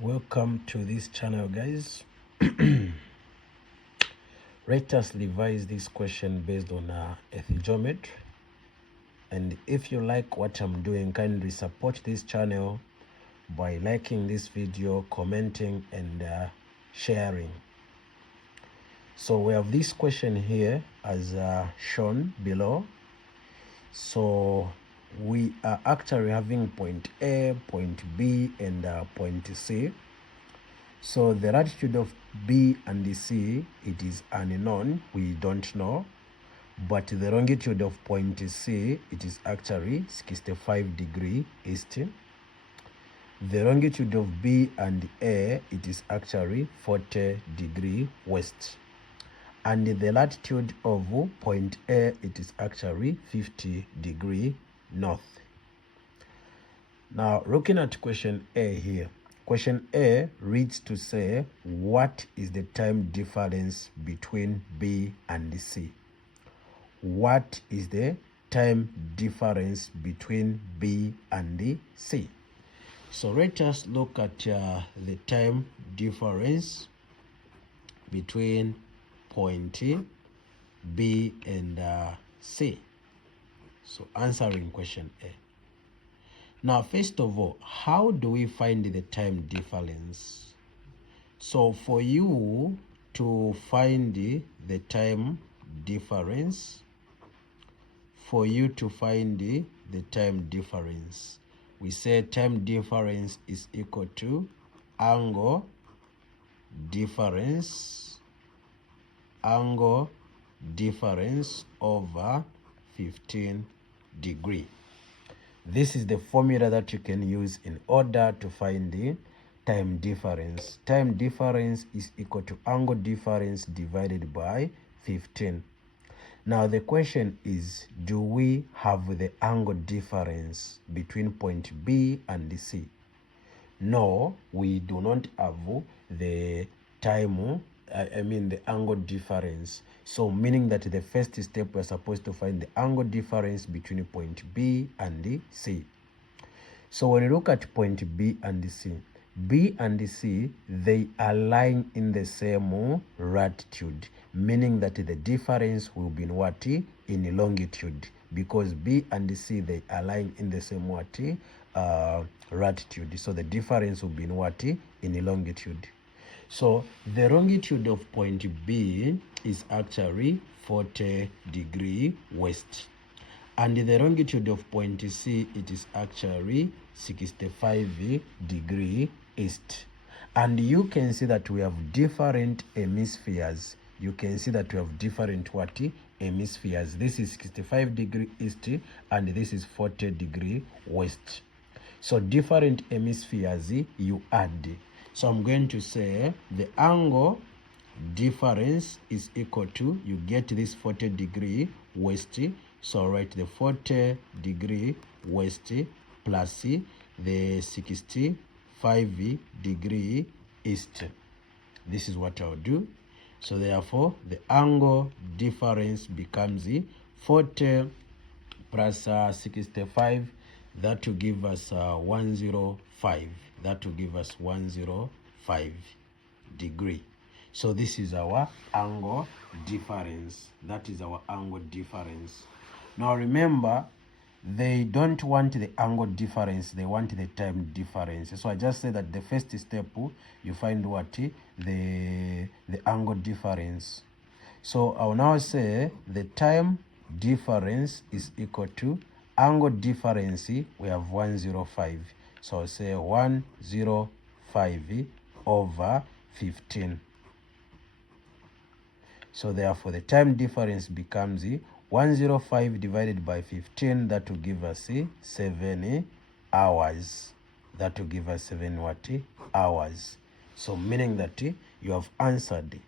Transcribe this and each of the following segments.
Welcome to this channel, guys. Let us revise this question based on earth geometry. And if you like what I'm doing, kindly support this channel by liking this video, commenting, and sharing. So we have this question here as shown below. So we are actually having point A, point B, and point C. So the latitude of B and the C, it is unknown, we don't know. But the longitude of point C, it is actually 65 degrees east. The longitude of B and A, it is actually 40 degrees west. And the latitude of point A, it is actually 50 degrees north. Now, looking at question A here. Question A reads to say, what is the time difference between B and C? What is the time difference between B and C? So let us look at the time difference between point B and C. So answering question A. Now, first of all, how do we find the time difference? So for you to find the time difference, we say time difference is equal to angle difference over 15 degrees. This is the formula that you can use in order to find the time difference. Time difference is equal to angle difference divided by 15. Now the question is, do we have the angle difference between point B and C? No, we do not have the time, the angle difference. So meaning that the first step, we're supposed to find the angle difference between point B and C. So when you look at point B and C, B and C, they are lying in the same latitude, meaning that the difference will be in what? In longitude, because B and C, they are lying in the same what? Latitude. So the difference will be in what? In longitude. So the longitude of point B is actually 40 degrees west. And the longitude of point C, it is actually 65 degrees east. And you can see that we have different hemispheres. You can see that we have different what? Hemispheres. This is 65 degrees east and this is 40 degrees west. So different hemispheres you add. So I'm going to say the angle difference is equal to, you get this 40 degrees west. So write the 40 degrees west plus the 65 degrees east. This is what I'll do. So therefore, the angle difference becomes 40 plus 65. That will give us 105. That will give us 105 degree. So this is our angle difference. That is our angle difference. Now remember, they don't want the angle difference, they want the time difference. So I just say that the first step, you find what? The angle difference. So I'll now say the time difference is equal to angle difference, we have 105. So I'll say 105 over 15. So therefore the time difference becomes 105 divided by 15. That will give us 7 hours. That will give us 7 what? Hours. So meaning that you have answered.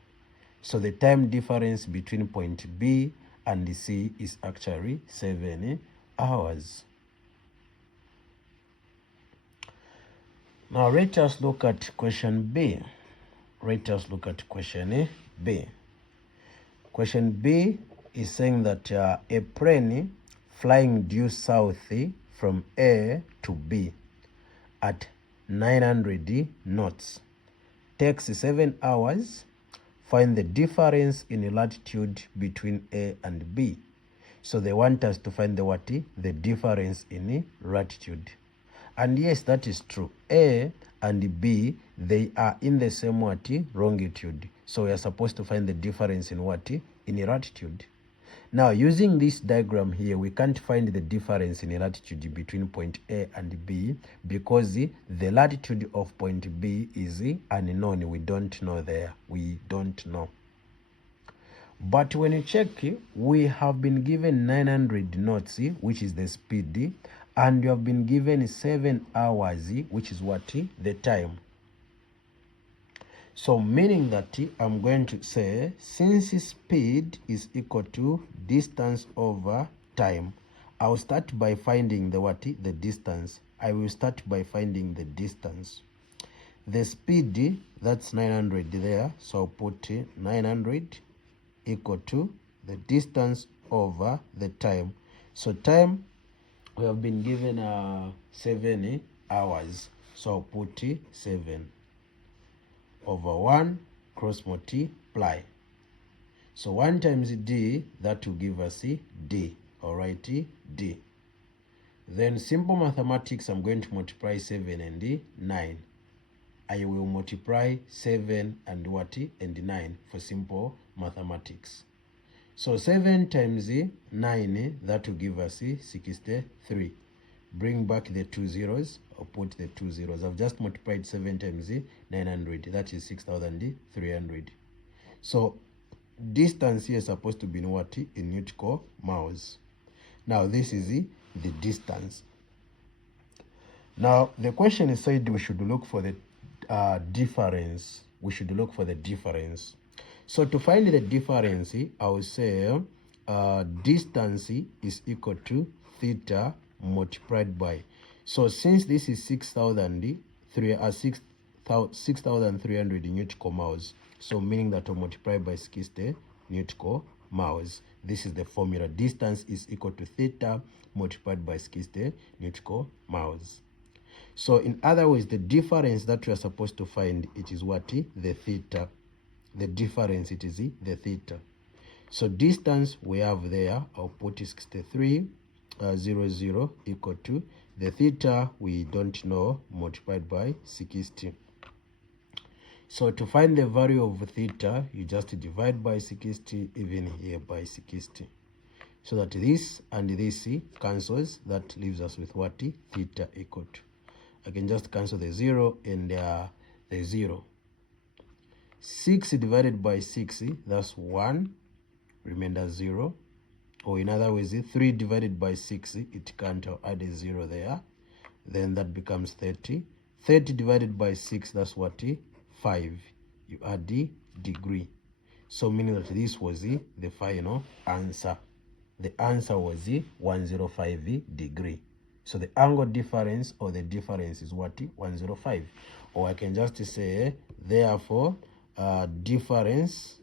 So the time difference between point B and C is actually 7 hours. Now let us look at question B. Question B is saying that a plane flying due south from A to B at 900 knots. Takes 7 hours. Find the difference in latitude between A and B. So they want us to find the difference in latitude. And yes, that is true. A and B, they are in the same longitude. So we are supposed to find the difference in in latitude. Now, using this diagram here, we can't find the difference in latitude between point A and B because the latitude of point B is unknown. We don't know there. We don't know. But when you check, we have been given 900 knots, which is the speed, and you have been given 7 hours, which is the time. So meaning that I'm going to say, since speed is equal to distance over time, I'll start by finding the distance. I will start by finding the distance. The speed, that's 900 there, so I'll put 900 equal to the distance over the time. So time, we have been given 7 hours, so I'll put 7 over 1 cross multiply. So 1 times d, that will give us d. Alright, d. Then simple mathematics, I'm going to multiply 7 and 9. I will multiply 7 and and 9 for simple mathematics. So 7 times 9, that will give us 63. Bring back the 2 zeros, or put the 2 zeros. I've just multiplied 7 times 900, that is 6,300. So distance here is supposed to be in in nautical miles. Now this is the distance. Now the question is said we should look for the difference. We should look for the difference. So to find the difference, I will say distance is equal to theta multiplied by. So since this is 6,300 nautical miles, so meaning that we multiply by 60 nautical miles. This is the formula. Distance is equal to theta multiplied by 60 nautical miles. So in other words, the difference that we are supposed to find, it is the theta. The difference, it is the theta. So distance we have there, I'll put 63 00 equal to the theta we don't know multiplied by 60. So to find the value of theta, you just divide by 60, even here by 60. So that this and this cancels. That leaves us with theta equal to. I can just cancel the 0 and the 0. 6 divided by 6, that's 1, remainder 0. Or in other words, 3 divided by 6, it can't add a 0 there. Then that becomes 30. 30 divided by 6, that's 5. You add the degree. So meaning that this was the final answer. The answer was 105 degree. So the angle difference, or the difference, is 105. Or I can just say, therefore, difference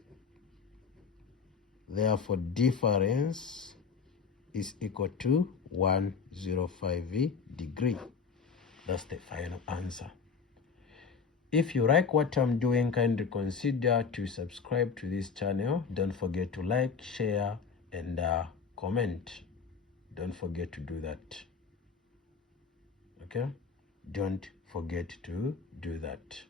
is equal to 105 degree. That's the final answer. If you like what I'm doing, kindly consider to subscribe to this channel. Don't forget to like, share, and comment. Don't forget to do that. Okay? Don't forget to do that.